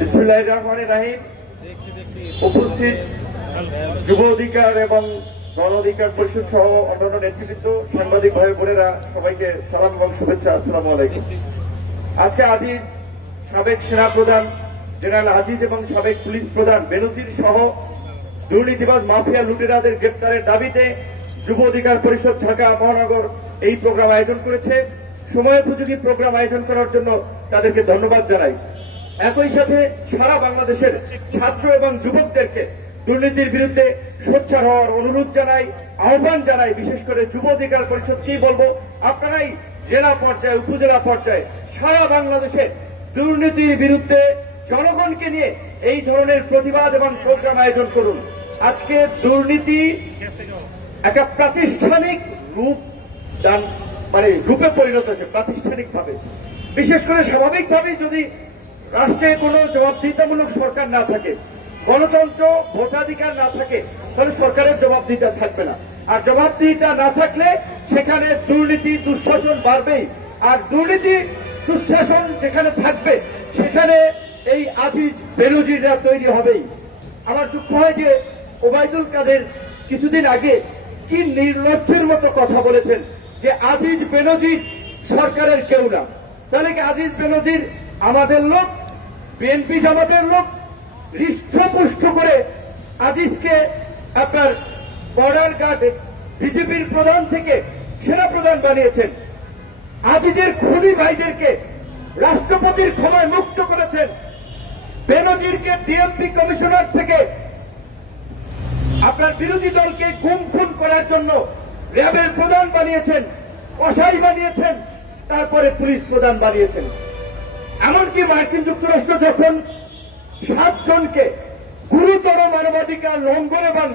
বিসমিল্লাহির রহমানির রহিম। উপস্থিত যুব অধিকার এবং গণ অধিকার পরিষদ সহ অন্যান্য নেতৃবৃন্দ, সাংবাদিক ভাই বোনেরা, সবাইকে সালাম এবং শুভেচ্ছা। আসসালামু আলাইকুম। আজকে আজিজ, সাবেক সেনা প্রধান জেনারেল আজিজ এবং সাবেক পুলিশ প্রধান বেনজির সহ দুর্নীতিবাজ মাফিয়া লুটেরাদের গ্রেপ্তারের দাবিতে যুব অধিকার পরিষদ ঢাকা মহানগর এই প্রোগ্রাম আয়োজন করেছে। সময়োপযোগী প্রোগ্রাম আয়োজন করার জন্য তাদেরকে ধন্যবাদ জানাই। একই সাথে সারা বাংলাদেশের ছাত্র এবং যুবকদেরকে দুর্নীতির বিরুদ্ধে সোচ্চার হওয়ার অনুরোধ জানাই, আহ্বান জানাই। বিশেষ করে যুব অধিকার পরিষদ কি বলবো, আপনারাই জেলা পর্যায়ে, উপজেলা পর্যায়ে সারা বাংলাদেশে দুর্নীতির বিরুদ্ধে জনগণকে নিয়ে এই ধরনের প্রতিবাদ এবং প্রোগ্রাম আয়োজন করুন। আজকে দুর্নীতি একটা প্রাতিষ্ঠানিক রূপ রূপে পরিণত হয়েছে, প্রাতিষ্ঠানিকভাবে। বিশেষ করে স্বাভাবিকভাবেই যদি রাষ্ট্রে কোনো জবাবদিহিতামূলক সরকার না থাকে, গণতন্ত্র, ভোটাধিকার না থাকে, তাহলে সরকারের জবাবদিহিতা থাকবে না। আর জবাবদিহিতা না থাকলে সেখানে দুর্নীতি, দুঃশাসন বাড়বেই। আর দুর্নীতি, দুঃশাসন যেখানে থাকবে সেখানে এই আজিজ বেনজিররা তৈরি হবেই। আমার দুঃখ হয় যে ওবায়দুল কাদের কিছুদিন আগে কি নির্লজ্জের মতো কথা বলেছেন যে আজিজ বেনজির সরকারের কেউ না। তাহলে কি আজিজ বেনজির আমাদের লোক, বিএনপি জামাতের লোক? হৃষ্টপুষ্ট করে আজিজকে আপনার বর্ডার গার্ড বিজেপির প্রধান থেকে সেনা প্রধান বানিয়েছেন। আজিজের খুনি ভাইদেরকে রাষ্ট্রপতির ক্ষমায় মুক্ত করেছেন। বেনজিরকে ডিএমপি কমিশনার থেকে আপনার বিরোধী দলকে গুম খুন করার জন্য র্যাবের প্রধান বানিয়েছেন, কসাই বানিয়েছেন, তারপরে পুলিশ প্রধান বানিয়েছেন। এমনকি মার্কিন যুক্তরাষ্ট্র যখন 7 জনকে গুরুতর মানবাধিকার লঙ্ঘন এবং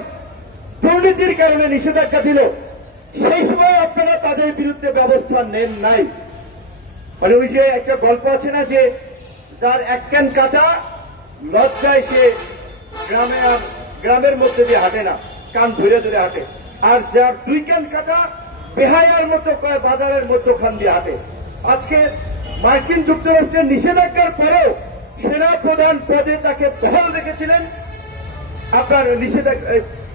দুর্নীতির কারণে নিষেধাজ্ঞা দিল, সেই সময় আপনারা তাদের বিরুদ্ধে ব্যবস্থা নেন নাই। মানে ওই যে একটা গল্প আছে না, যে যার এক কান কাটা লজ্জায় সে গ্রামের মধ্যে দিয়ে হাঁটে না, কান ধরে ধরে হাঁটে। আর যার 2 কান কাটা বেহায়ার মতো বাজারের মধ্যখান দিয়ে হাঁটে। আজকে মার্কিন যুক্তরাষ্ট্রের নিষেধাজ্ঞার পরেও সেনা প্রধান পদে তাকে বহাল রেখেছিলেন। আপনার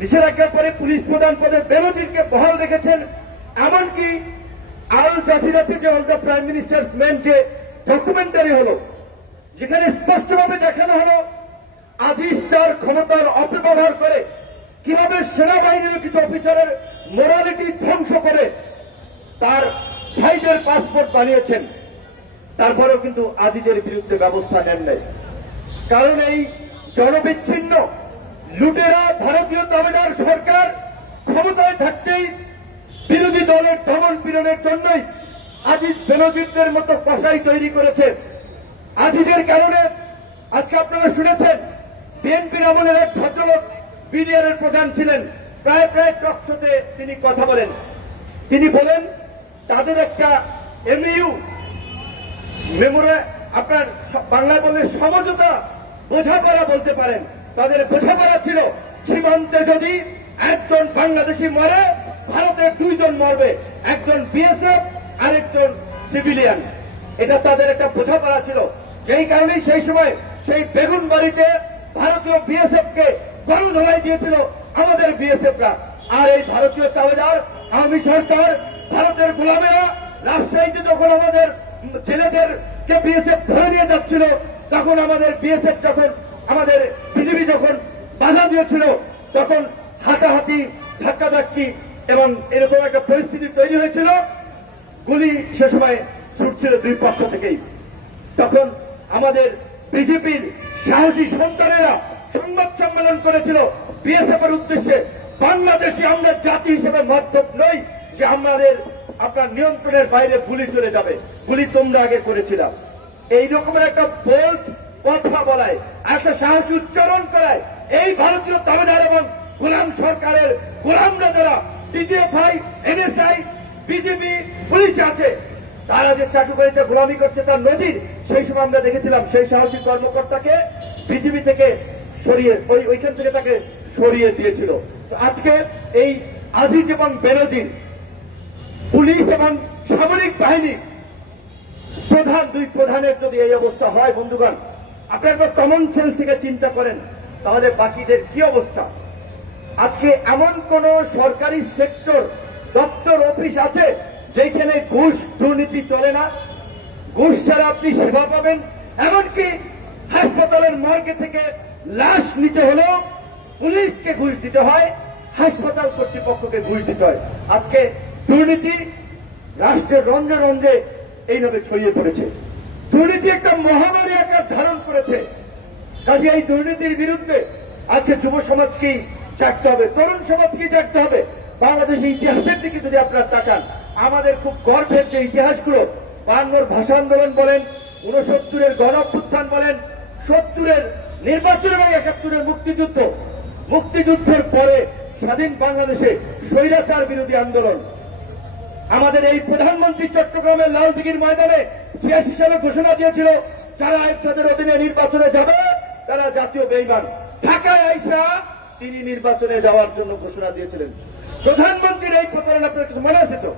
নিষেধাজ্ঞার পরে পুলিশ প্রধান পদে বেনজিরকে বহাল রেখেছেন। এমনকি আল জাজিরাতে যে all the prime ministers main যে ডকুমেন্টারি হল, যেখানে স্পষ্টভাবে দেখানো হল আজিজ তার ক্ষমতার অপব্যবহার করে কিভাবে সেনাবাহিনীর কিছু অফিসারের মোরালিটি ধ্বংস করে তার ভাইদের পাসপোর্ট বানিয়েছেন। তারপরেও কিন্তু আজিজের বিরুদ্ধে ব্যবস্থা নেন নাই। কারণ এই জনবিচ্ছিন্ন লুটেরা ভারতীয় দাবেদার সরকার ক্ষমতায় থাকতেই বিরোধী দলের দমন পীড়নের জন্যই আজিজ বেনজিরদের মতো কসাই তৈরি করেছে। আজিজের কারণে আজকে আপনারা শুনেছেন বিএনপির আমলের এক ভদ্রলোক বিডিআর এর প্রধান ছিলেন, প্রায় টকশোতে তিনি কথা বলেন। তিনি বলেন তাদের একটা এমইউ আপনার বাংলায় বললে সমঝোতা, বোঝাপড়া বলতে পারেন। তাদের বোঝাপড়া ছিল সীমান্তে যদি একজন বাংলাদেশি মরে, ভারতের 2 জন মরবে, একজন বিএসএফ আরেকজন সিভিলিয়ান। এটা তাদের একটা বোঝাপড়া ছিল। যেই কারণেই সেই সময় সেই বেগুনবাড়িতে ভারতীয় বিএসএফকে গণধোলাই দিয়েছিল আমাদের বিএসএফরা। আর এই ভারতীয় তাবেদার আওয়ামী সরকার, ভারতের গোলামেরা রাজশাহীতে যখন আমাদের ছেলেদেরকে বিএসএফ ধরে নিয়ে যাচ্ছিল, তখন আমাদের বিএসএফ যখন আমাদের বিজেপি যখন বাধা দিয়েছিল, তখন হাতাহাতি, ধাক্কাধাক্কি এবং এরকম একটা পরিস্থিতি তৈরি হয়েছিল। গুলি সে সময় ছুটছিল 2 পক্ষ থেকেই। তখন আমাদের বিজেপির সাহসী সন্তানেরা সংবাদ সম্মেলন করেছিল বিএসএফ এর উদ্দেশ্যে, বাংলাদেশি আমরা জাতি হিসেবে মদ্যপ নই যে আমাদের আপনার নিয়ন্ত্রণের বাইরে গুলি চলে যাবে, গুলি তোমরা আগে করেছিলাম। এই রকমের একটা বোল্ড কথা বলায়, একটা সাহসী উচ্চারণ করায় এই ভারতীয় তাবেদার এবং গোলাম সরকারের গোলামরা যারা ডিজিএফআই, এনএসআই, বিজেপি, পুলিশ আছে, তারা যে চাটুকারিতে গোলামি করছে তার নজির সেই সময় আমরা দেখেছিলাম। সেই সাহসী কর্মকর্তাকে বিজেপি থেকে সরিয়ে ওইখান থেকে তাকে সরিয়ে দিয়েছিল। তো আজকে এই আজিজ এবং বেনজির পুলিশ এবং সামরিক বাহিনী প্রধান, দুই প্রধানের যদি এই অবস্থা হয় বন্ধুগণ, আপনারা একবার কমন সেন্স থেকে চিন্তা করেন তাহলে বাকিদের কি অবস্থা। আজকে এমন কোন সরকারি সেক্টর, দপ্তর, অফিস আছে যেখানে ঘুষ দুর্নীতি চলে না? ঘুষ ছাড়া আপনি সেবা পাবেন। এমনকি হাসপাতালের মর্গে থেকে লাশ নিতে হলেও পুলিশকে ঘুষ দিতে হয়, হাসপাতাল কর্তৃপক্ষকে ঘুষ দিতে হয়। আজকে দুর্নীতি রাষ্ট্রের রঞ্জে রঞ্জে এইভাবে ছড়িয়ে পড়েছে। দুর্নীতি একটা মহামারী আকার ধারণ করেছে। কাজে এই দুর্নীতির বিরুদ্ধে আজকে যুব সমাজকেই জাগতে হবে, তরুণ সমাজকেই জাগতে হবে। বাংলাদেশের ইতিহাসের দিকে যদি আপনারা তাকান, আমাদের খুব গর্বের যে ইতিহাসগুলো, 52 ভাষা আন্দোলন বলেন, 69 গণ অভ্যুত্থান বলেন, 70 নির্বাচন এবং 71 মুক্তিযুদ্ধ, মুক্তিযুদ্ধের পরে স্বাধীন বাংলাদেশে স্বৈরাচার বিরোধী আন্দোলন। আমাদের এই প্রধানমন্ত্রী চট্টগ্রামের লালদিঘির ময়দানে 86 সালে ঘোষণা দিয়েছিল যারা এরশাদের অধীনে নির্বাচনে যাবে তারা জাতীয় বেঈমান। ঢাকায় আইসা তিনি নির্বাচনে যাওয়ার জন্য ঘোষণা দিয়েছিলেন। প্রধানমন্ত্রীর এই প্রতারণা আপনার কিছু মনে আছে তো?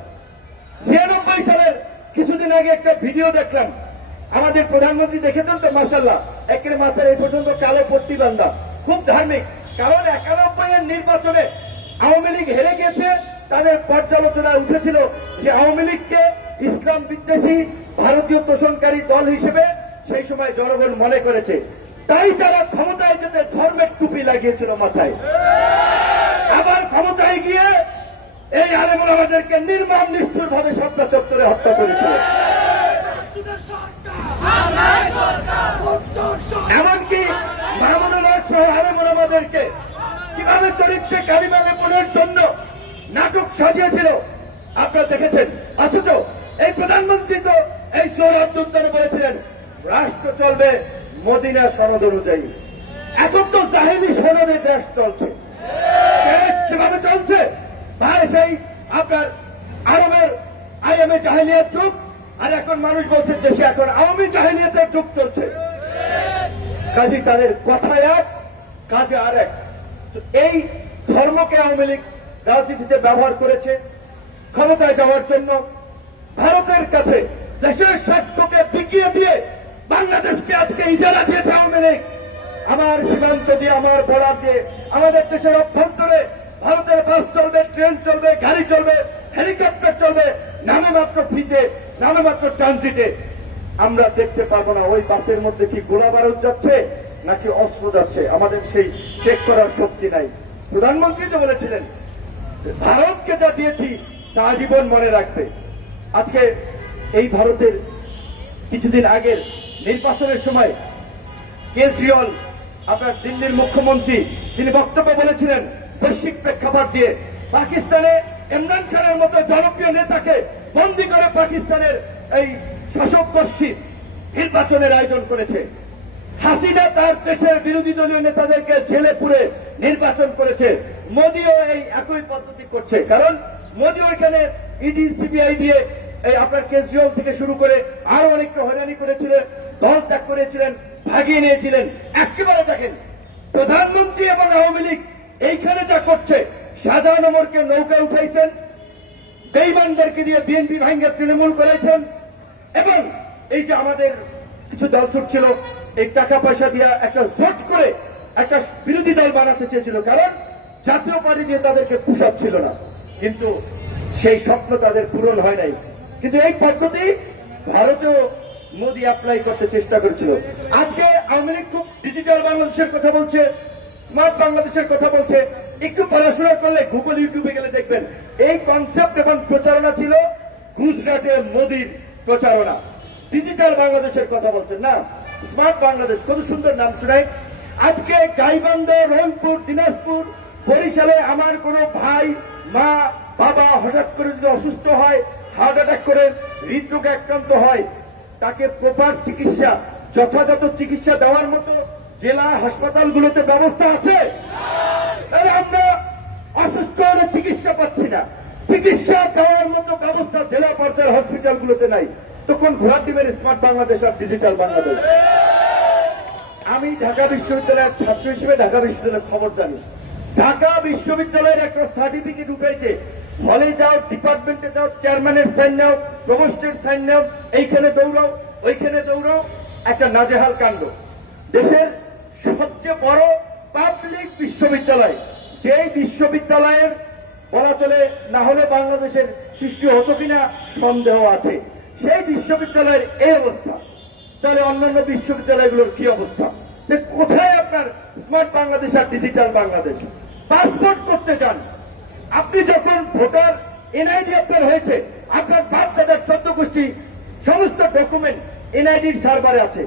96 সালের কিছুদিন আগে একটা ভিডিও দেখলাম, আমাদের প্রধানমন্ত্রী দেখেছেন তো? মাশাআল্লাহ, একেবারে মাথার এই পর্যন্ত কালো পট্টি বান্ধা, খুব ধার্মিক। কারণ 91 এর নির্বাচনে আওয়ামী লীগ হেরে গেছে, তাদের পর্যালোচনায় উঠেছিল যে আওয়ামী লীগকে ইসলাম বিদ্বেষী ভারতীয় তোষণকারী দল হিসেবে সেই সময় জনগণ মনে করেছে। তাই তারা ক্ষমতায় যেতে ধর্মের টুপি লাগিয়েছিল মাথায়। আবার ক্ষমতায় গিয়ে এই আলেমুল আমাদেরকে নির্মম নিষ্ঠুর ভাবে সত্তা চত্বরে হত্যা করেছিল। এমনকি মামুনুল হক সহ আলেমুল আমাদেরকে কিভাবে চরিত্রে কালিমা লেপনের জন্য নাটক সাজিয়েছিল আপনারা দেখেছেন। অথচ এই প্রধানমন্ত্রী তো এই সৌরভ উদ্যানে বলেছিলেন রাষ্ট্র চলবে মদিনা সনদ অনুযায়ী। এখন তো জাহেলি সনদে দেশ চলছে। দেশ কিভাবে চলছে? সেই আপনার আরবের আইএমএ জাহেলিয়াত যুগ, আর এখন মানুষ বলছে দেশে এখন আওয়ামী জাহেলিয়াতের যুগ চলছে। কাজে তাদের কথা এক, কাজে আর এক। এই ধর্মকে আওয়ামী লীগ রাজনীতিতে ব্যবহার করেছে ক্ষমতায় যাওয়ার জন্য। ভারতের কাছে দেশের স্বার্থকে বিকিয়ে দিয়ে বাংলাদেশকে আজকে ইজারা দিয়েছে আওয়ামী লীগ। আমার সীমান্ত দিয়ে, আমার বর্ডার দিয়ে, আমাদের দেশের অভ্যন্তরে ভারতের বাস চলবে, ট্রেন চলবে, গাড়ি চলবে, হেলিকপ্টার চলবে, নামমাত্র ফ্রিতে, নামমাত্র ট্রানজিটে। আমরা দেখতে পাবো না ওই বাসের মধ্যে কি গোলা বারুদ যাচ্ছে নাকি অস্ত্র যাচ্ছে, আমাদের সেই চেক করার শক্তি নাই। প্রধানমন্ত্রী তো বলেছিলেন ভারতকে যা দিয়েছি তা আজীবন মনে রাখবে। আজকে এই ভারতের কিছুদিন আগের নির্বাচনের সময় কেজরিওয়াল, আপনার দিল্লির মুখ্যমন্ত্রী, তিনি বক্তব্য বলেছিলেন বৈশ্বিক প্রেক্ষাপট দিয়ে পাকিস্তানে ইমরান খানের মতো জনপ্রিয় নেতাকে বন্দী করে পাকিস্তানের এই শাসক গোষ্ঠী নির্বাচনের আয়োজন করেছে। হাসিনা তার দেশের বিরোধী দলীয় নেতাদেরকে জেলে পুরে নির্বাচন করেছে। মোদিও এই একই পদ্ধতি করছে। কারণ মোদি ওইখানে ইডি, সিবিআই দিয়ে এই আপনার কেজরিওয়াল থেকে শুরু করে আরো অনেককে হয়রানি করেছিলেন, দল ত্যাগ করেছিলেন, ভাগিয়ে নিয়েছিলেন। একেবারে দেখেন প্রধানমন্ত্রী এবং আওয়ামী লীগ এইখানে যা করছে, শাহজাহান ওমরকে নৌকা উঠাইছেন, বেঈমানদেরকে দিয়ে বিএনপি ভাঙ্গে তৃণমূল করেছেন, এবং এই যে আমাদের কিছু দল ছুটছিল এই টাকা পয়সা দিয়ে একটা জোট করে একটা বিরোধী দল বানাতে চেয়েছিল, কারণ জাতীয় পার্টি দিয়ে তাদেরকে পোষাচ্ছিল না। কিন্তু সেই স্বপ্ন তাদের পূরণ হয় নাই। কিন্তু এই পদ্ধতি ভারতেও মোদি অ্যাপ্লাই করতে চেষ্টা করেছিল। আজকে আওয়ামী লীগ খুব ডিজিটাল বাংলাদেশের কথা বলছে, স্মার্ট বাংলাদেশের কথা বলছে। একটু পড়াশোনা করলে গুগল, ইউটিউবে গেলে দেখবেন এই কনসেপ্ট এবং প্রচারণা ছিল গুজরাটে মোদির প্রচারণা। ডিজিটাল বাংলাদেশের কথা বলছেন না, স্মার্ট বাংলাদেশ। কত সুন্দর নাম শোনায়। আজকে গাইবান্ধা, রংপুর, দিনাজপুর, বরিশালে আমার কোনো ভাই, মা, বাবা হঠাৎ করে যদি অসুস্থ হয়, হার্ট অ্যাটাক করে হৃদরোগে আক্রান্ত হয়, তাকে প্রপার চিকিৎসা, যথাযথ চিকিৎসা দেওয়ার মতো জেলা হাসপাতালগুলোতে ব্যবস্থা আছে? আমরা অসুস্থ হলে চিকিৎসা পাচ্ছি না, চিকিৎসা দেওয়ার মতো ব্যবস্থা জেলা পর্যায়ের হসপিটালগুলোতে নাই। তখন ঘোরার দিবেন স্মার্ট বাংলাদেশ আর ডিজিটাল বাংলাদেশ। আমি ঢাকা বিশ্ববিদ্যালয়ের ছাত্র হিসেবে ঢাকা বিশ্ববিদ্যালয়ের খবর জানি। ঢাকা বিশ্ববিদ্যালয়ের একটা সার্টিফিকেট উঠেছে হলে যাও, ডিপার্টমেন্টে যাও, চেয়ারম্যানের সাইন নাও, প্রভোস্টের সাইন নাও, এইখানে দৌড়াও, ওইখানে দৌড়াও, একটা নাজেহাল কাণ্ড। দেশের সবচেয়ে বড় পাবলিক বিশ্ববিদ্যালয়, যেই বিশ্ববিদ্যালয়ের বলা চলে না হলে বাংলাদেশের সৃষ্টি হতো কিনা সন্দেহ আছে, সেই বিশ্ববিদ্যালয়ের এই অবস্থা, তাহলে অন্যান্য বিশ্ববিদ্যালয়গুলোর কি অবস্থা? যে কোথায় আপনার স্মার্ট বাংলাদেশ আর ডিজিটাল বাংলাদেশ? পাসপোর্ট করতে যান, আপনি যখন ভোটার এনআইডি আপনার হয়েছে, আপনার বাপ দাদার 14 গোষ্ঠী সমস্ত ডকুমেন্ট এনআইডির সার্ভারে আছে।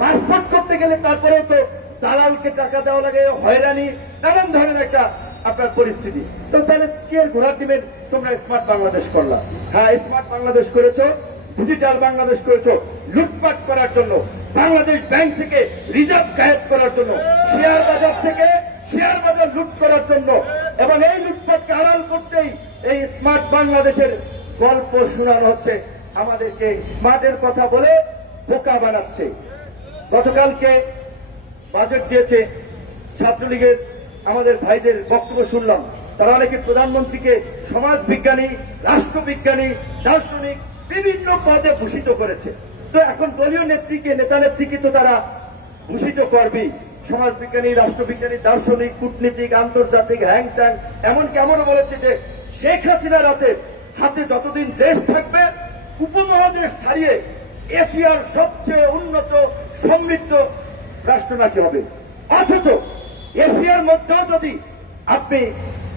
পাসপোর্ট করতে গেলে তারপরেও তো দালালকে টাকা দেওয়া লাগে, হয়রানি, নানান ধরনের একটা আপনার পরিস্থিতি। তো তাহলে কে ঘোরা দিবেন? তোমরা স্মার্ট বাংলাদেশ করলা। হ্যাঁ, স্মার্ট বাংলাদেশ করেছো, ডিজিটাল বাংলাদেশ করেছো লুটপাট করার জন্য, বাংলাদেশ ব্যাংক থেকে রিজার্ভ গায়েব করার জন্য, শেয়ার বাজার থেকে শেয়ার বাজার লুট করার জন্য, এবং এই লুটপাটকে আড়াল করতেই এই স্মার্ট বাংলাদেশের গল্প শোনানো হচ্ছে। আমাদেরকে স্মার্টের কথা বলে বোকা বানাচ্ছে। গতকালকে বাজেট দিয়েছে ছাত্রলীগের আমাদের ভাইদের বক্তব্য শুনলাম, তারা অনেকে প্রধানমন্ত্রীকে সমাজ বিজ্ঞানী, রাষ্ট্রবিজ্ঞানী, দার্শনিক বিভিন্ন পদে ভূষিত করেছে। তো এখন দলীয় নেত্রীকে, নেতা নেত্রীকে তো তারা ভূষিত করবেই, সমাজবিজ্ঞানী, রাষ্ট্রবিজ্ঞানী, দার্শনিক, কূটনীতিক, আন্তর্জাতিক, হ্যাং ট্যাং, এমনকি এমনও বলেছে যে শেখ হাসিনার হাতে যতদিন দেশ থাকবে উপমহাদেশ ছাড়িয়ে এশিয়ার সবচেয়ে উন্নত সমৃদ্ধ রাষ্ট্র নাকি হবে। অথচ এশিয়ার মধ্যেও যদি আপনি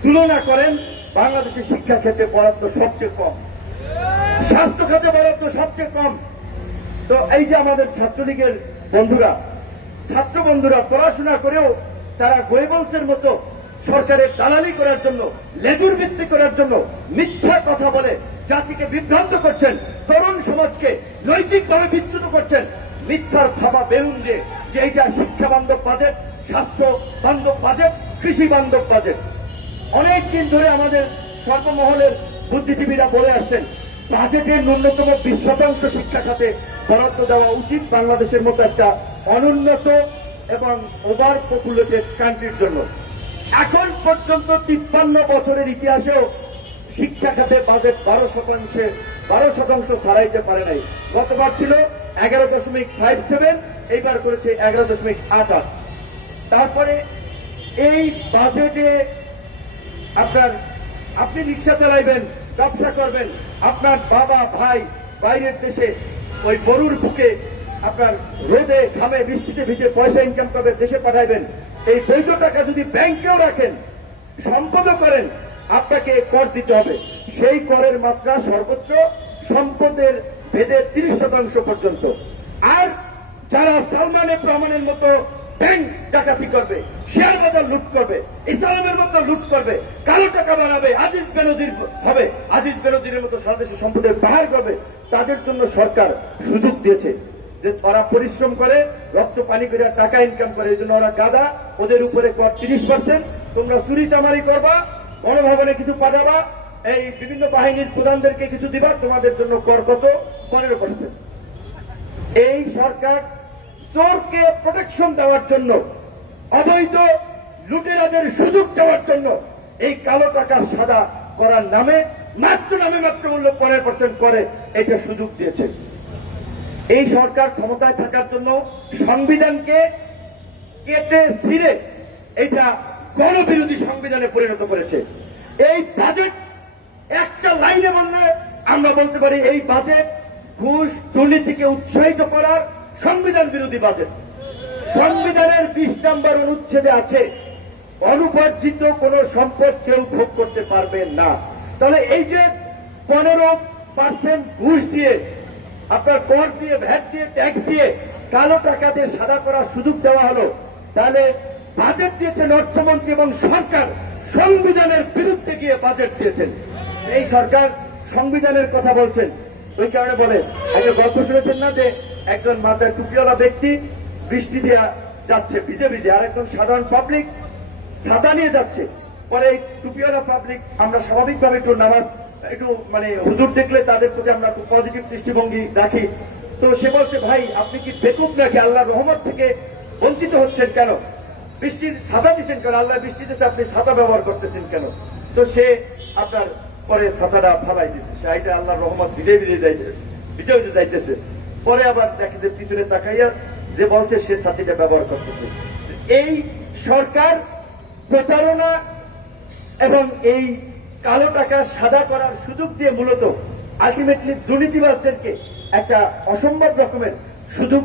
তুলনা করেন, বাংলাদেশের শিক্ষা ক্ষেত্রে বরাদ্দ সবচেয়ে কম, স্বাস্থ্য খাতে বরাদ্দ সবচেয়ে কম। তো এই যে আমাদের ছাত্রলীগের বন্ধুরা, ছাত্র বন্ধুরা পড়াশোনা করেও তারা গোয়েবলসের মতো সরকারের দালালি করার জন্য, লেজুর ভিত্তি করার জন্য মিথ্যা কথা বলে জাতিকে বিভ্রান্ত করছেন, তরুণ সমাজকে নৈতিকভাবে বিচ্যুত করছেন মিথ্যার ভাবা বেলুন দিয়ে যে এইটা শিক্ষা বান্ধব বাজেট, স্বাস্থ্য বান্ধব বাজেট, কৃষি বান্ধব বাজেট। অনেকদিন ধরে আমাদের সর্বমহলের বুদ্ধিজীবীরা বলে আসছেন বাজেটের ন্যূনতম 20% শিক্ষা খাতে বরাদ্দ দেওয়া উচিত বাংলাদেশের মতো একটা অনুন্নত এবং ওভার পপুলেটেড কান্ট্রির জন্য। এখন পর্যন্ত 53 বছরের ইতিহাসেও শিক্ষা খাতে বাজেট 12% ছাড়াইতে পারে নাই। গতবার ছিল 11.57, এইবার করেছে 11.88। তারপরে এই বাজেটে আপনি রিক্সা চালাইবেন, ব্যবসা করবেন, আপনার বাবা ভাই বাইরের দেশে ওই গরুর বুকে আপনার রোদে ঘামে বৃষ্টিতে ভিজে পয়সা ইনকাম করবে, দেশে পাঠাইবেন। এই বৈধ টাকা যদি ব্যাংকেও রাখেন, সম্পদও করেন, আপনাকে কর দিতে হবে। সেই করের মাত্রা সর্বোচ্চ সম্পদের ভেদে 30% পর্যন্ত। আর যারা সালমানের রহমানের মতো ব্যাংক ডাকাতি করবে, শেয়ার বাজার লুট করবে, ইসলামের মতো লুট করবে, কালো টাকা বানাবে, আজিজ বেনজির হবে, আজিজ বেনজিরের মতো সারা দেশে সম্পদের পাহাড় করবে, তাদের জন্য সরকার সুযোগ দিয়েছে যে ওরা পরিশ্রম করে, রক্ত পানি করে টাকা ইনকাম করে, এই জন্য ওরা গাদা, ওদের উপরে কর 30%। তোমরা চুরি চামারি করবা, গণভবনে কিছু পাঠাবা, এই বিভিন্ন বাহিনীর প্রধানদেরকে কিছু দিবা, তোমাদের জন্য কর কত? 15%। এই সরকার চোরকে প্রোটেকশন দেওয়ার জন্য, অবৈধ লুটেরাদের সুযোগ দেওয়ার জন্য এই কালো টাকা সাদা করার নামে মাত্র মূল্য 15% করে এটা সুযোগ দিয়েছে। এই সরকার ক্ষমতায় থাকার জন্য সংবিধানকে কেটে ছিঁড়ে এটা গণবিরোধী সংবিধানে পরিণত করেছে। এই বাজেট একটা লাইনে বললে আমরা বলতে পারি এই বাজেট ঘুষ দুর্নীতিকে উৎসাহিত করার সংবিধান বিরোধী বাজেট। সংবিধানের 20 নম্বর অনুচ্ছেদে আছে অনুপার্জিত কোন সম্পদ কেউ ভোগ করতে পারবে না। তাহলে এই যে 15% ঘুষ দিয়ে, আপনার কর দিয়ে, ভ্যাট দিয়ে, ট্যাক্স দিয়ে কালো টাকা দিয়ে সাদা করার সুযোগ দেওয়া হলো, তাহলে বাজেট দিয়েছেন অর্থমন্ত্রী এবং সরকার সংবিধানের বিরুদ্ধে গিয়ে বাজেট দিয়েছেন। এই সরকার সংবিধানের কথা বলছেন, ওই কারণে বলে একটা গল্প শুনেছেন না যে একজন মাথায় টুপিওয়ালা ব্যক্তি বৃষ্টি দিয়ে যাচ্ছে ভিজে ভিজে, আর একজন সাধারণ পাবলিক ছাতা নিয়ে যাচ্ছে। পরে এই টুপিওয়ালা পাবলিক, আমরা স্বাভাবিকভাবে একটু নামাজ, একটু হুজুর দেখলে তাদের প্রতি আমরা একটু পজিটিভ দৃষ্টিভঙ্গি রাখি। তো সে বলছে, ভাই আপনি কি বেকুব নাকি? আল্লাহর রহমত থেকে বঞ্চিত হচ্ছেন কেন? বৃষ্টির ছাতা দিচ্ছেন কেন? আল্লাহ বৃষ্টি দিতে আপনি ছাতা ব্যবহার করতেছেন কেন? তো সে আপনার পরে ছাতাটা ফালাই দিচ্ছে, সাইডে আল্লাহর রহমত ভিজে যাইতেছে। পরে আবার দেখে যে পিছনে তাকাইয়া যে বলছে সে ছাতিটা ব্যবহার করতেছে। এই সরকার প্রতারণা এবং এই কালো টাকা সাদা করার সুযোগ দিয়ে মূলত আলটিমেটলি দুর্নীতিবাজদেরকে একটা অসম্ভব রকমের সুযোগ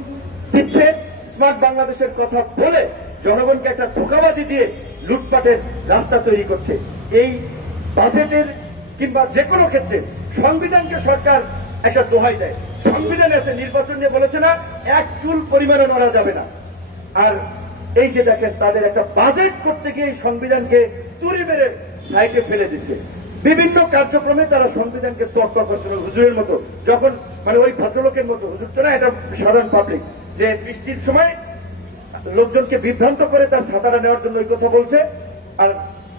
দিচ্ছে। স্মার্ট বাংলাদেশের কথা বলে জনগণকে একটা ধোঁকাবাজি দিয়ে লুটপাটের রাস্তা তৈরি করছে। এই বাজেটের কিংবা যে কোনো ক্ষেত্রে সংবিধানকে সরকার একটা দোহাই দেয়। সংবিধান আছে, নির্বাচন নিয়ে বলেছে না এক চুল পরিমাণে মারা যাবে না। আর এই যে দেখেন তাদের একটা বাজেট করতে গিয়ে সংবিধানকে তুড়ি মেরে সাইডে ফেলে দিচ্ছে। বিভিন্ন কার্যক্রমে তারা সংবিধানকে তোয়াক্কা করছিল হুজুরের মতো, যখন মানে ওই ভদ্রলোকের মতো, হুজুর তো না, এটা সাধারণ পাবলিক, যে বৃষ্টির সময় লোকজনকে বিভ্রান্ত করে তার ছাতাটা নেওয়ার জন্য ওই কথা বলছে আর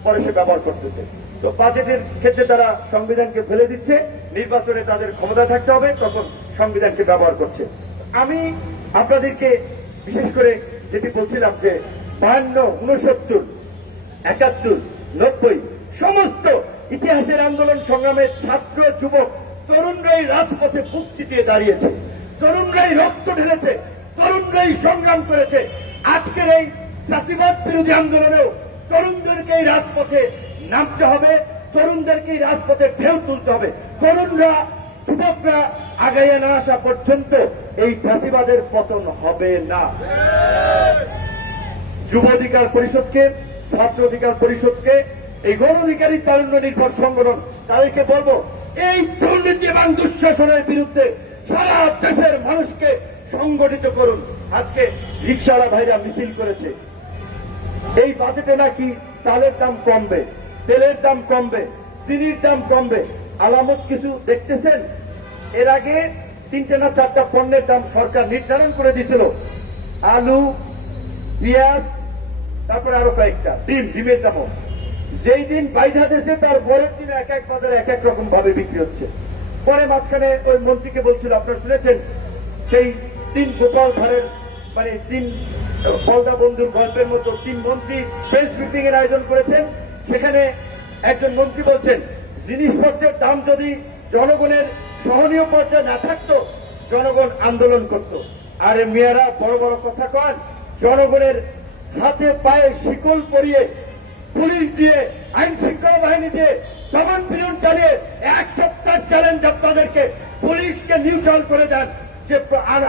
পরে সে ব্যবহার করতেছে। তো বাজেটের ক্ষেত্রে তারা সংবিধানকে ফেলে দিচ্ছে, নির্বাচনে তাদের ক্ষমতা থাকতে হবে, তখন সংবিধানকে ব্যবহার করছে। আমি আপনাদেরকে বিশেষ করে যেটি বলছিলাম যে 52, 69, 71, 90 সমস্ত ইতিহাসের আন্দোলন সংগ্রামের ছাত্র যুবক তরুণরাই রাজপথে বুক চিতিয়ে দাঁড়িয়েছে, তরুণরাই রক্ত ঢেলেছে, তরুণরাই সংগ্রাম করেছে। আজকের এই জাতিবাদ বিরোধী আন্দোলনেও তরুণদেরকেই রাজপথে নামতে হবে, তরুণদেরকেই রাজপথে ঢেউ তুলতে হবে। তরুণরা যুবকরা আগাইয়ে না আসা পর্যন্ত এই জাতিবাদের পতন হবে না। যুব অধিকার পরিষদকে, ছাত্র অধিকার পরিষদকে, এই গণ অধিকারী তারুণ্য নির্ভর সংগঠন, তাদেরকে বলবো এই দুর্নীতি এবং দুঃশাসনের বিরুদ্ধে সারা দেশের মানুষকে সংগঠিত করুন। আজকে রিকশাওয়ালা ভাইরা মিছিল করেছে, এই বাজেটে নাকি চালের দাম কমবে, তেলের দাম কমবে, চিনির দাম কমবে। আলামত কিছু দেখতেছেন? এর আগে 3টে না 4টা পণ্যের দাম সরকার নির্ধারণ করে দিয়েছিল, আলু, পেঁয়াজ, তারপরে আরো কয়েকটা, ডিমের দামও। যেই দিন বাইধা দেশে তার পরের দিন এক এক বাজারে এক এক রকম ভাবে বিক্রি হচ্ছে। পরে মাঝখানে ওই মন্ত্রীকে বলছিল, আপনারা শুনেছেন, সেই 3 গোপাল ভাড়ের মানে 3 বলদা বন্ধুর গল্পের মতো 3 মন্ত্রী প্রেস ব্রিফিং এর আয়োজন করেছেন। সেখানে একজন মন্ত্রী বলছেন জিনিসপত্রের দাম যদি জনগণের সহনীয় পর্যায়ে না থাকতো জনগণ আন্দোলন করত। আরে মেয়েরা বড় বড় কথা কন, জনগণের হাতে পায়ে শিকল পরিয়ে, পুলিশ দিয়ে, আইন শৃঙ্খলা বাহিনী দিয়ে দমন পীড়ন চালিয়ে 1 সপ্তাহ চ্যালেঞ্জ আপনাদেরকে, পুলিশকে নিউট্রাল করে দেন যে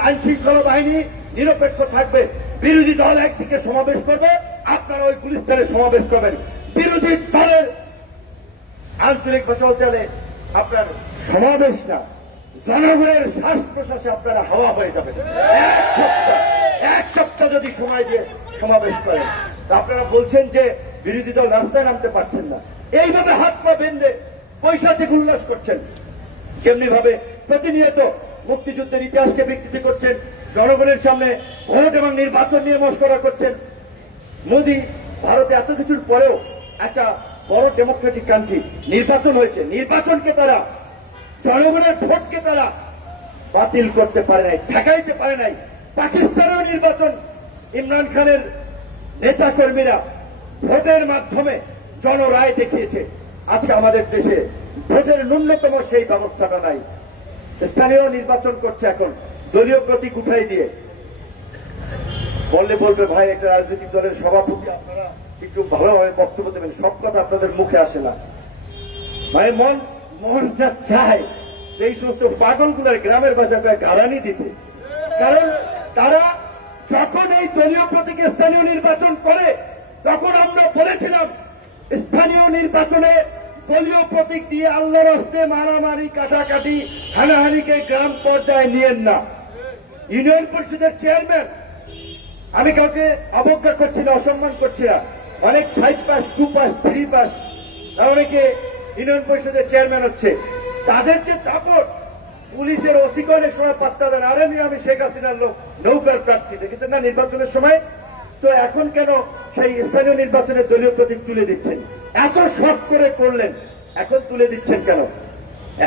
আইন শৃঙ্খলা বাহিনী নিরপেক্ষ থাকবে। বিরোধী দল একদিকে সমাবেশ করবে, আপনারা ওই পুলিশ দলে সমাবেশ করবেন। বিরোধী দলের আঞ্চলিক ভাষা চলে আপনার সমাবেশ না, জনগণের শ্বাস প্রশ্বাসে আপনারা হাওয়া হয়ে যাবেন। 1 সপ্তাহ যদি সময় দিয়ে সমাবেশ করেন, আপনারা বলছেন যে বিরোধী দল রাস্তায় নামতে পারছেন না, এইভাবে হাত পা বেঁধে পয়সাতে উল্লাস করছেন। যেমনি ভাবে প্রতিনিয়ত মুক্তিযুদ্ধের ইতিহাসকে বিকৃতি করছেন, জনগণের সামনে ভোট এবং নির্বাচন নিয়ে মশকরা করছেন। মোদী ভারতে এত কিছুর পরেও একটা বড় ডেমোক্রেটিক কান্ট্রি, নির্বাচন হয়েছে, নির্বাচনকে তারা, জনগণের ভোটকে তারা বাতিল করতে পারে নাই, ঠেকাইতে পারে নাই। পাকিস্তানেও নির্বাচন ইমরান খানের নেতা কর্মীরা ভোটের মাধ্যমে জনরায় দেখিয়েছে। আজকে আমাদের দেশে ভোটের ন্যূনতম সেই ব্যবস্থাটা নাই। স্থানীয় নির্বাচন করছে এখন দলীয় প্রতীক উঠাই দিয়ে। বললে বলবে ভাই একটা রাজনৈতিক দলের সভাপতি, আপনারা একটু ভালোভাবে বক্তব্য দেবেন, সব কথা আপনাদের মুখে আসে না। মানে মন যা চায় এই সমস্ত পাগলগুলোর গ্রামের ভাষাকে গালানি দিতে। কারণ তারা যখন এই দলীয় প্রতীকে স্থানীয় নির্বাচন করে, তখন আমরা বলেছিলাম স্থানীয় নির্বাচনে দলীয় প্রতীক দিয়ে আল্লাহর হস্তে মারামারি, কাটাকাটি, হানাহানিকে গ্রাম পর্যায়ে নিয়েন না। ইউনিয়ন পরিষদের চেয়ারম্যান, আমি কাউকে অবজ্ঞা করছি না, অসম্মান করছি না, অনেক 5 পাস, 2 পাস, 3 পাস অনেকে ইউনিয়ন পরিষদের চেয়ারম্যান হচ্ছে। তাদের যে দাপট, পুলিশের ওসিকনের সময় পাত্তা দেন, আরে আমি শেখ হাসিনার লোক, নৌকার প্রার্থী দেখেছেন না নির্বাচনের সময়। তো এখন কেন সেই স্থানীয় নির্বাচনে দলীয় প্রতীক তুলে দিচ্ছেন? এত শখ করে করলেন, এখন তুলে দিচ্ছেন কেন?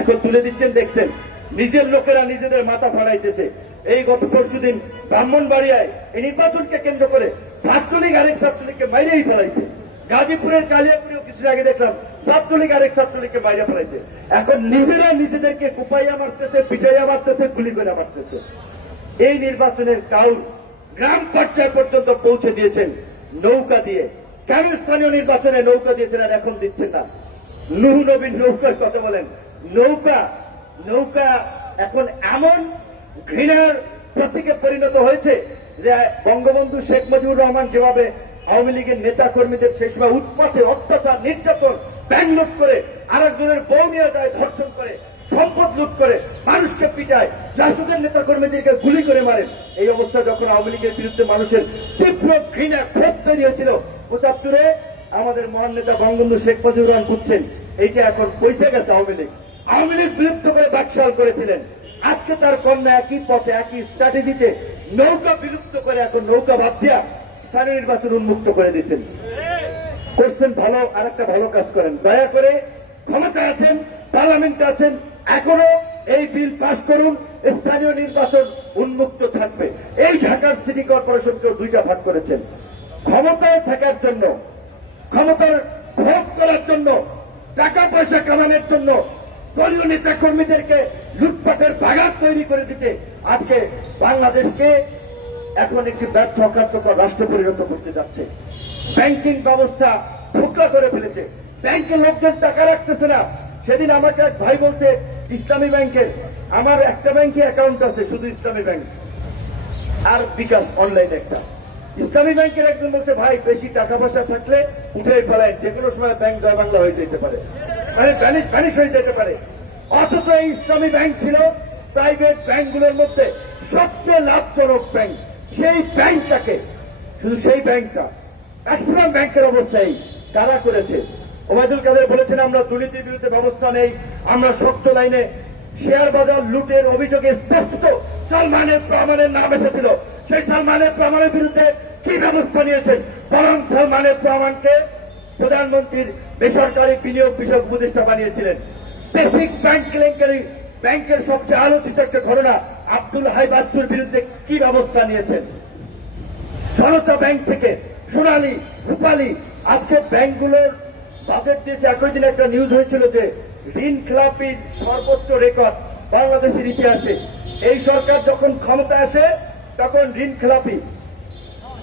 এখন তুলে দিচ্ছেন দেখছেন নিজের লোকেরা নিজেদের মাথা ফাড়াইতেছে। এই গত পরশুদিন ব্রাহ্মণবাড়িয়ায় এই নির্বাচনকে কেন্দ্র করে ছাত্রলীগ আরেক ছাত্রলীগকে মাইরেই ফেলাইছে, গাজীপুরের কালিয়াপুরেও কিছু আগে দেখলাম ছাত্রলীগ আরেক ছাত্রলীগকে বাইরে ফেলাইছে। এখন নিজেরা নিজেদেরকে কুপাইয়া মারতেছে, পিটাইয়া মারতেছে, গুলি করে মারতেছে। এই নির্বাচনের কাউল গ্রাম পর্যায় পর্যন্ত পৌঁছে দিয়েছেন নৌকা দিয়ে। কেন স্থানীয় নির্বাচনে নৌকা দিয়েছেন আর এখন দিচ্ছেন না? নূহ নবীর নৌকার কথা বলেন। নৌকা এখন এমন ঘৃণার প্রতীকে পরিণত হয়েছে যে বঙ্গবন্ধু শেখ মুজিবুর রহমান যেভাবে আওয়ামী লীগের নেতা কর্মীদের সেই সময় উৎপাতে অত্যাচার নির্যাতন ব্যাংক লুট করে আরেকজনের বউ নিয়ে যায়, ধর্ষণ করে, সম্পদ লুট করে, মানুষকে পিটায়, জাসদের নেতা কর্মীদেরকে গুলি করে মারেন। এই অবস্থা যখন আওয়ামী লীগের বিরুদ্ধে মানুষের তীব্র ঘৃণা ক্ষোভ তৈরি হয়েছিল, ৭৫ আমাদের মহান নেতা বঙ্গবন্ধু শেখ মুজিবুর রহমান বুঝছেন এই যে এখন পয়সা গেছে আওয়ামী লীগ বিলুপ্ত করে বাকশাল করেছিলেন। আজকে তার কন্যা একই পথে একই স্ট্র্যাটেজিতে নৌকা বিলুপ্ত করে এখন নৌকা ভাব দিয়া স্থানীয় নির্বাচন উন্মুক্ত করে দিচ্ছেন। করছেন ভালো, আর একটা ভালো কাজ করেন। দয়া করে ক্ষমতা আছেন, পার্লামেন্টে আছেন, এখনো এই বিল পাস করুন, স্থানীয় নির্বাচন উন্মুক্ত থাকবে। এই ঢাকার সিটি কর্পোরেশনকে 2টা ভাগ করেছেন ক্ষমতায় থাকার জন্য, ক্ষমতার ভোগ করার জন্য, টাকা পয়সা কামানোর জন্য, দলীয় নেতা কর্মীদেরকে লুটপাটের বাগান তৈরি করে দিতে আজকে বাংলাদেশকে এখন একটি ব্যর্থ অকার্যকর রাষ্ট্র পরিণত করতে যাচ্ছে। ব্যাংকিং ব্যবস্থা ধোঁকা করে ফেলেছে, ব্যাংকে লোকজন টাকা রাখতেছে না। সেদিন আমাকে এক ভাই বলছে ইসলামী ব্যাংকের, আমার একটা ব্যাংকে অ্যাকাউন্ট আছে, শুধু ইসলামী ব্যাংক আর বিকাশ অনলাইন একটা। ইসলামী ব্যাংকের একজন বলছে ভাই বেশি টাকা পয়সা থাকলে উঠে ফেলায়, যে কোনো সময় ব্যাংক জয় বাংলা হয়ে যেতে পারে, মানে ভ্যানিশ হয়ে যেতে পারে। অথচ এই ইসলামী ব্যাংক ছিল প্রাইভেট ব্যাংকগুলোর মধ্যে সবচেয়ে লাভজনক ব্যাংক। সেই ব্যাংকটাকে, শুধু সেই ব্যাংকটা, ম্যাক্সিমাম ব্যাংকের অবস্থায় কারা করেছে? ওবায়দুল কাদের বলেছেন আমরা দুর্নীতির বিরুদ্ধে ব্যবস্থা নেই, আমরা শক্ত লাইনে। শেয়ার বাজার লুটের অভিযোগে স্পষ্ট সালমানের প্রমাণের নাম এসেছিল। সেই সালমানের প্রমাণের বিরুদ্ধে কি ব্যবস্থা নিয়েছেন? বরং সালমানের প্রমাণকে প্রধানমন্ত্রীর বেসরকারি বিনিয়োগ বিষয়ক উপদেষ্টা বানিয়েছিলেন। বেসিক ব্যাংক কেলেঙ্কারি, ব্যাংকের সবচেয়ে আলোচিত একটা ঘটনা, আব্দুল হাই বাচ্চুর বিরুদ্ধে কি ব্যবস্থা নিয়েছেন? জনতা ব্যাংক থেকে সোনালী, রূপালী, আজকে ব্যাংকগুলোর বাজেট দিয়েছে। একই দিন একটা নিউজ হয়েছিল যে ঋণ খেলাপির সর্বোচ্চ রেকর্ড বাংলাদেশের ইতিহাসে। এই সরকার যখন ক্ষমতা আসে তখন ঋণ খেলাপি,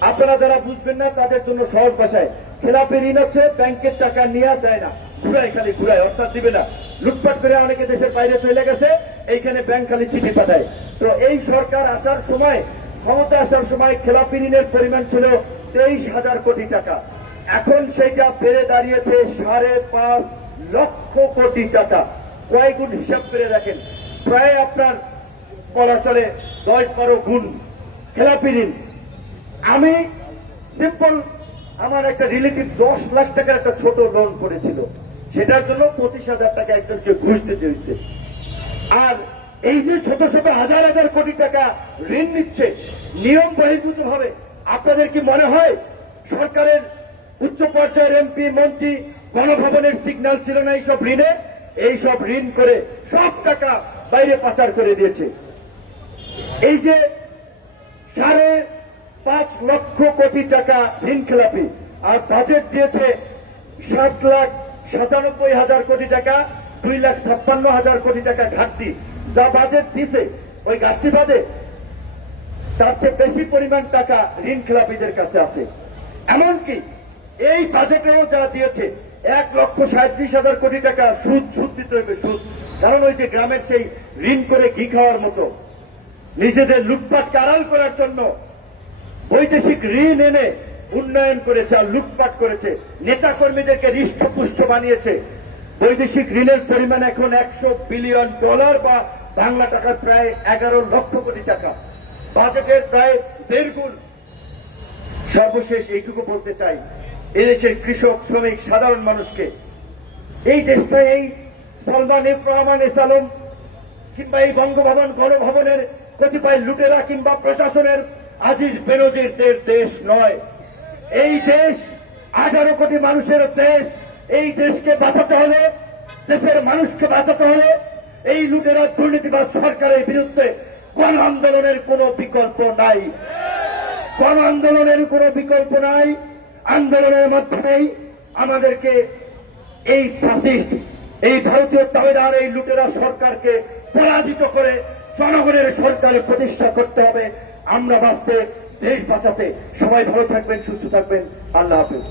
আপনারা যারা বুঝবেন না তাদের জন্য সহজ ভাষায়, খেলাপি ঋণ হচ্ছে ব্যাংকের টাকা নিয়ে দেয় না, ঘুরায়, খালি ঘুরায়, অর্থাৎ দিবে না। লুটপাট করে অনেকে দেশের বাইরে চলে গেছে, এইখানে ব্যাংক খালি চিঠি পাঠায়। তো এই সরকার আসার সময়, ক্ষমতা আসার সময় খেলাপি ঋণের পরিমাণ ছিল 23,000 কোটি টাকা। এখন সেইটা বেড়ে দাঁড়িয়েছে 5.5 লক্ষ কোটি টাকা। কয় গুণ হিসাব করে রাখেন, প্রায় আপনার বলা চলে 10-12 গুণ খেলাপি ঋণ। আমি সিম্পল, আমার একটা রিলেটিভ 10 লাখ টাকার একটা ছোট লোন করেছিল, সেটার জন্য 25,000 টাকা একজনকে ঘুষ দিতে হয়েছে। আর এই যে ছোট ছোট হাজার হাজার কোটি টাকা ঋণ নিচ্ছে নিয়ম বহির্ভূত ভাবে, আপনাদের কি মনে হয় সরকারের উচ্চ পর্যায়ের এমপি, মন্ত্রী, গণভবনের সিগন্যাল ছিল না এইসব ঋণে? এইসব ঋণ করে সব টাকা বাইরে পাচার করে দিয়েছে। এই যে 5.5 লক্ষ কোটি টাকা ঋণ খেলাপি, আর বাজেট দিয়েছে 7,97,000 কোটি টাকা, 2,56,000 কোটি টাকা ঘাটতি। যা বাজেট দিছে ওই ঘাটতি বাদে তার চেয়ে বেশি পরিমাণ টাকা ঋণ খেলাপিদের কাছে আছে। এমনকি এই বাজেটেও যা দিয়েছে 1,37,000 কোটি টাকা সুদ দিতে হইবে, সুদ। কারণ ওই যে গ্রামের সেই ঋণ করে ঘি খাওয়ার মতো নিজেদের লুটপাটকে আড়াল করার জন্য বৈদেশিক ঋণ এনে উন্নয়ন করেছে আর লুটপাট করেছে, নেতা কর্মীদেরকে হৃষ্টপুষ্ট বানিয়েছে। বৈদেশিক ঋণের পরিমাণ এখন $100 বিলিয়ন বা বাংলা টাকার প্রায় 11 লক্ষ কোটি টাকা, বাজেটের প্রায় 1.5 গুণ। সর্বশেষ এইটুকু বলতে চাই, এদেশের কৃষক, শ্রমিক, সাধারণ মানুষকে এই দেশটা এই সালমান এফ রহমান এস আলম কিংবা এই বঙ্গভবন, গণভবনের কতিপয় লুটেরা কিংবা প্রশাসনের আজিজ বেনজিরদের দেশ নয়। এই দেশ 18 কোটি মানুষের দেশ। এই দেশকে বাঁচাতে হলে, দেশের মানুষকে বাঁচাতে হলে এই লুটেরা দুর্নীতিবাদ সরকারের বিরুদ্ধে গণ আন্দোলনের কোন বিকল্প নাই, গণ আন্দোলনের কোন বিকল্প নাই। আন্দোলনের মাধ্যমেই আমাদেরকে এই ফ্যাসিস্ট, এই ভারতীয় দাবিদার, এই লুটেরা সরকারকে পরাজিত করে জনগণের সরকারে প্রতিষ্ঠা করতে হবে। আমরা বাঁচতে, দেশ বাঁচাতে। সবাই ভালো থাকবেন, সুস্থ থাকবেন। আল্লাহ হাফেজ।